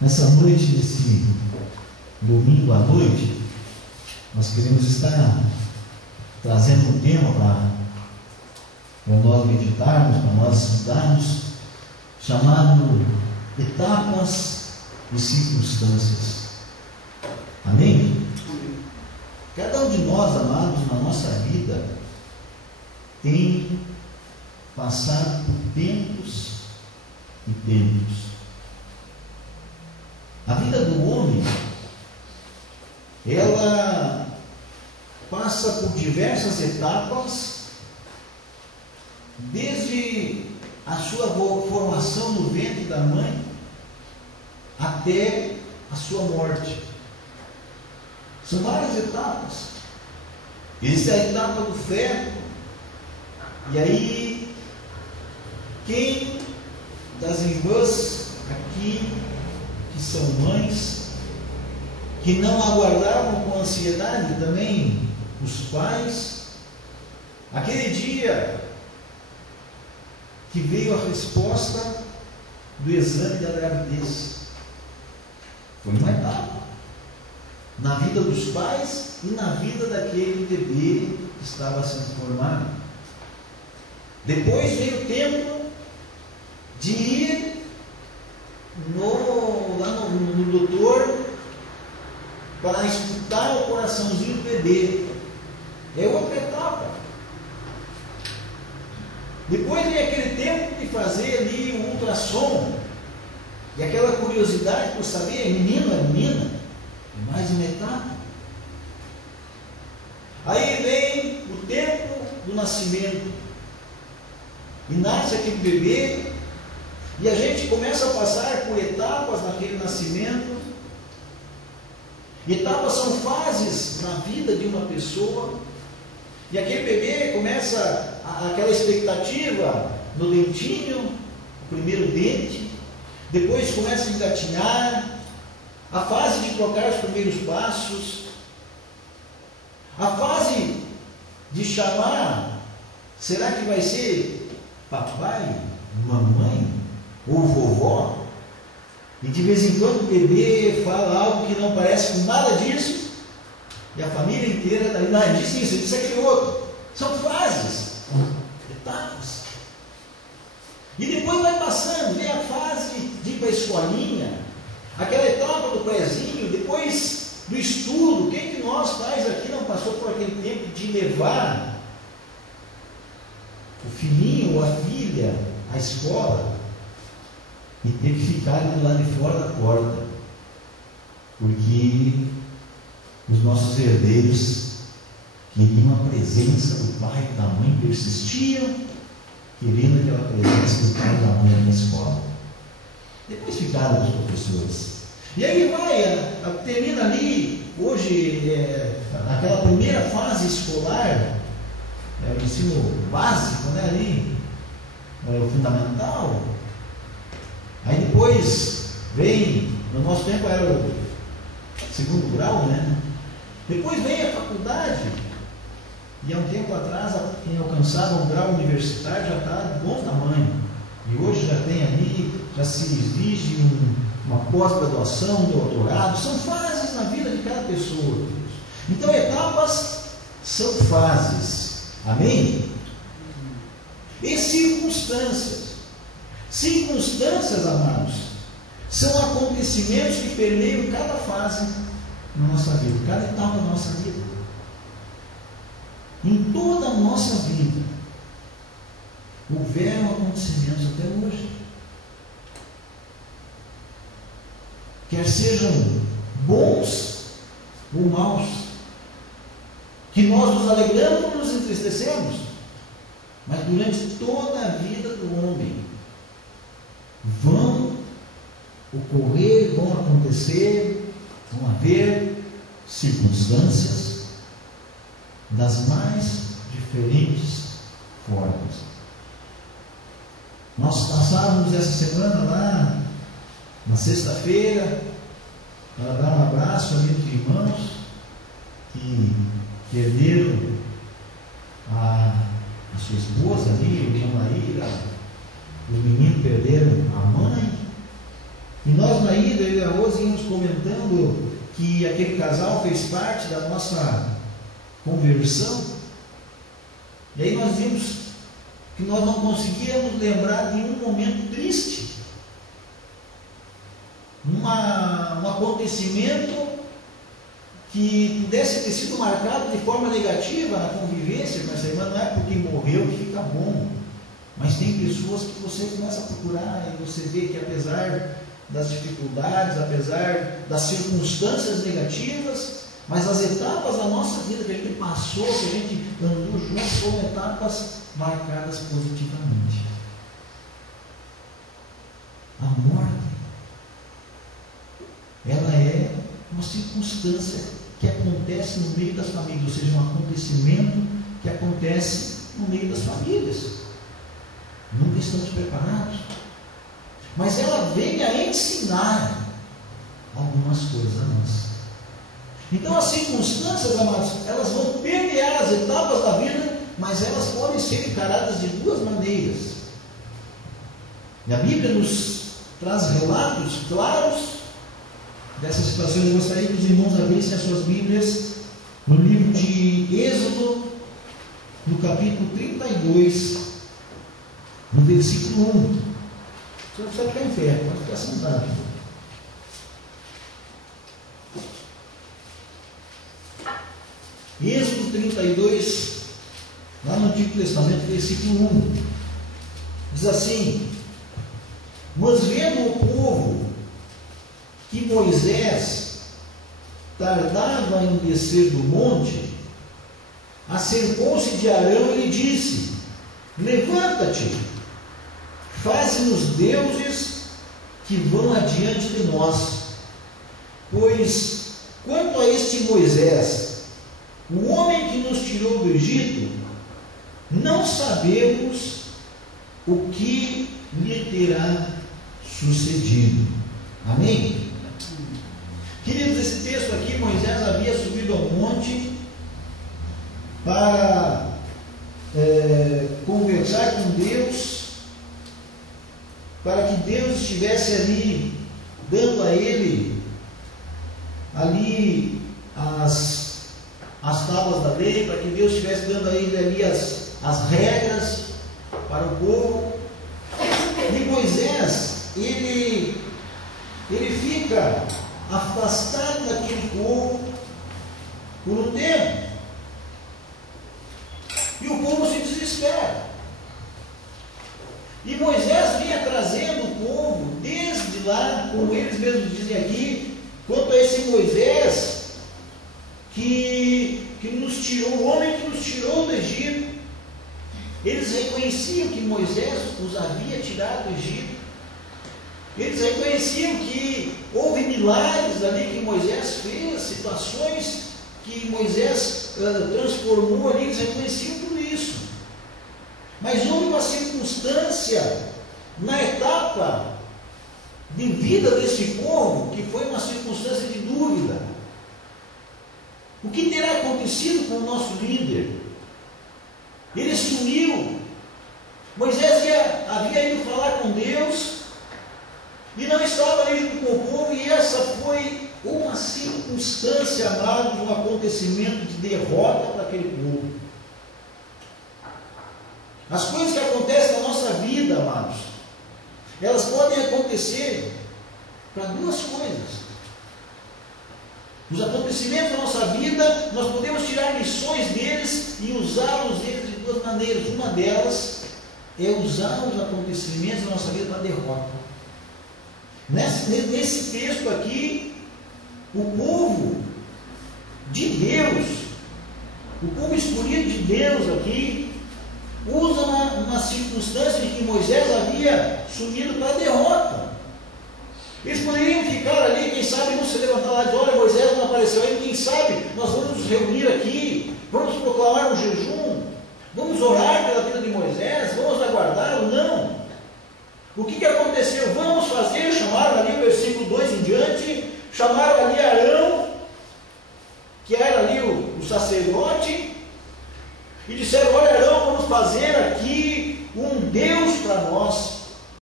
Nessa noite, nesse domingo à noite, nós queremos estar trazendo um tema para nós meditarmos, para nós estudarmos, chamado Etapas e Circunstâncias. Amém? Cada um de nós, amados, na nossa vida, tem passado por tempos e tempos. A vida do homem, ela passa por diversas etapas, desde a sua formação no ventre da mãe até a sua morte. São várias etapas. Existe a etapa do feto, e aí, quem das irmãs aqui, que são mães, que não aguardavam com ansiedade também os pais, aquele dia que veio a resposta do exame da gravidez, foi uma etapa na vida dos pais e na vida daquele bebê que estava sendo formado. Depois veio o tempo de ir lá no doutor para escutar o coraçãozinho do bebê. É outra etapa. Depois vem aquele tempo de fazer ali o ultrassom, e aquela curiosidade por saber, é menino, é menina, é mais uma etapa. Aí vem o tempo do nascimento, e nasce aquele bebê, e a gente começa a passar por etapas naquele nascimento. Etapas são fases na vida de uma pessoa, e aquele bebê começa aquela expectativa no dentinho, o primeiro dente, depois começa a engatinhar, a fase de trocar os primeiros passos, a fase de chamar, será que vai ser papai, mamãe ou vovó? E de vez em quando o bebê fala algo que não parece com nada disso, e a família inteira está ali, não, disse isso, disse aquele outro. São fases, etapas. E depois vai passando, vem a fase de ir para a escolinha, aquela etapa do prézinho, depois do estudo. Quem de nós pais aqui não passou por aquele tempo de levar o filhinho ou a filha à escola e ter que ficar ali lá de fora da porta, porque os nossos herdeiros queriam a presença do pai e da mãe, persistiam querendo aquela presença do pai e da mãe na escola. Depois ficaram os professores. E aí vai, termina ali, hoje, aquela primeira fase escolar, o ensino básico, né, ali, o fundamental. Aí depois vem, no nosso tempo era o segundo grau, né? Depois vem a faculdade, e há um tempo atrás, quem alcançava um grau universitário já está de bom tamanho. E hoje já tem ali, já se exige uma pós-graduação, um doutorado. São fases na vida de cada pessoa. Então, etapas são fases. Amém? E circunstâncias. Circunstâncias, amados, são acontecimentos que permeiam cada fase na nossa vida, cada etapa da nossa vida. Em toda a nossa vida, houveram acontecimentos até hoje, quer sejam bons ou maus, que nós nos alegramos ou nos entristecemos, mas durante toda a vida do homem vão ocorrer, vão acontecer, vão haver circunstâncias das mais diferentes formas. Nós passávamos essa semana lá, na sexta-feira, para dar um abraço ali entre irmãos que perderam a sua esposa ali, o irmão Maíra, os meninos perderam a mãe, E nós na ida, eu e a Rose íamos comentando que aquele casal fez parte da nossa conversão. E aí nós vimos que nós não conseguíamos lembrar de um momento triste, um acontecimento que pudesse ter sido marcado de forma negativa na convivência com essa irmã. Não é porque morreu que fica bom, mas tem pessoas que você começa a procurar e você vê que apesar das dificuldades, apesar das circunstâncias negativas, mas as etapas da nossa vida que a gente passou, que a gente andou juntos, foram etapas marcadas positivamente. A morte, ela é uma circunstância que acontece no meio das famílias, ou seja, um acontecimento que acontece no meio das famílias. Nunca estamos preparados, mas ela vem a ensinar algumas coisas a nós. Então as circunstâncias, amados, elas vão permear as etapas da vida, mas elas podem ser encaradas de duas maneiras. E a Bíblia nos traz relatos claros dessas situações. Eu gostaria que os irmãos abrissem as suas Bíblias no livro de Êxodo, no capítulo 32, no versículo 1. Você não precisa ficar em pé, pode ficar sentado. Êxodo 32, lá no Antigo Testamento, versículo 1, diz assim: mas vendo o povo que Moisés tardava em descer do monte, acercou-se de Arão e lhe disse: levanta-te, faze-nos deuses que vão adiante de nós, pois quanto a este Moisés, o homem que nos tirou do Egito, não sabemos o que lhe terá sucedido. Amém? Queridos, esse texto aqui, Moisés havia subido ao monte para conversar com Deus, para que Deus estivesse ali, dando a ele ali as tábuas da lei, para que Deus estivesse dando a ele ali as regras para o povo. E Moisés, ele fica afastado daquele povo por um tempo, e o povo se desespera. E Moisés vinha trazendo o povo desde lá, como eles mesmos dizem aqui, quanto a esse Moisés que nos tirou, o homem que nos tirou do Egito. Eles reconheciam que Moisés os havia tirado do Egito. Eles reconheciam que houve milagres ali que Moisés fez, situações que Moisés transformou ali. Eles reconheciam tudo isso. Mas houve uma circunstância na etapa de vida desse povo que foi uma circunstância de dúvida. O que terá acontecido com o nosso líder? Ele sumiu. Moisés havia ido falar com Deus e não estava ali junto com o povo, e essa foi uma circunstância, amado, um acontecimento de derrota para aquele povo. As coisas que acontecem na nossa vida, amados, elas podem acontecer para duas coisas. Os acontecimentos da nossa vida, nós podemos tirar lições deles e usá-los de duas maneiras. Uma delas é usar os acontecimentos da nossa vida para derrota. Nesse texto aqui, o povo de Deus, o povo escolhido de Deus aqui, usa uma circunstância de que Moisés havia sumido para a derrota. Eles poderiam ficar ali, quem sabe não se levantar lá e dizer: olha, Moisés não apareceu aí, quem sabe nós vamos nos reunir aqui, vamos proclamar um jejum, vamos orar pela vida de Moisés, vamos aguardá-lo. Não. O que aconteceu? Vamos fazer, chamaram ali o versículo 2 em diante, chamaram ali Arão, que era ali o sacerdote, e disseram: olha, Arão, vamos fazer aqui um Deus para nós.